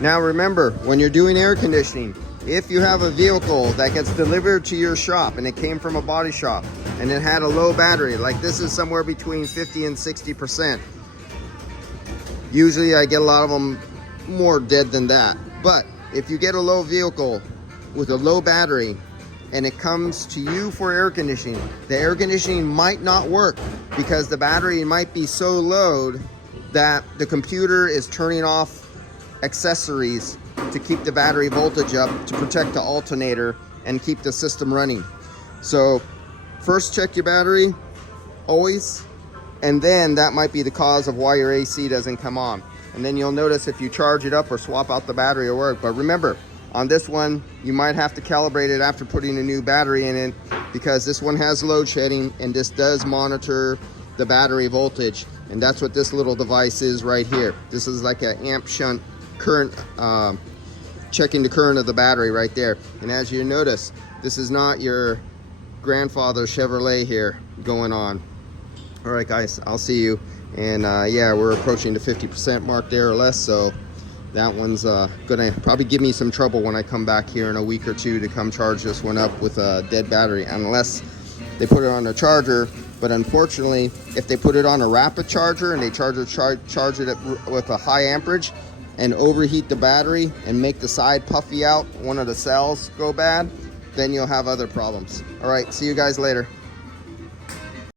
Now remember, when you're doing air conditioning, if you have a vehicle that gets delivered to your shop and it came from a body shop and it had a low battery, like this is somewhere between 50 and 60%. Usually I get a lot of them more dead than that. But if you get a low vehicle with a low battery and it comes to you for air conditioning, the air conditioning might not work because the battery might be so low that the computer is turning off accessories to keep the battery voltage up to protect the alternator and keep the system running. So first check your battery always, and then that might be the cause of why your AC doesn't come on. And then you'll notice if you charge it up or swap out the battery or work. But remember, on this one you might have to calibrate it after putting a new battery in it, because this one has load shedding and this does monitor the battery voltage, and that's what this little device is right here. This is like an amp shunt current, checking the current of the battery right there. And as you notice, this is not your grandfather Chevrolet here going on. All right guys, I'll see you. And yeah, we're approaching the 50% mark there or less, so that one's gonna probably give me some trouble when I come back here in a week or two to come charge this one up with a dead battery, unless they put it on a charger. But unfortunately, if they put it on a rapid charger and they charge it with a high amperage and overheat the battery and make the side puffy out, one of the cells go bad, then you'll have other problems. All right, see you guys later.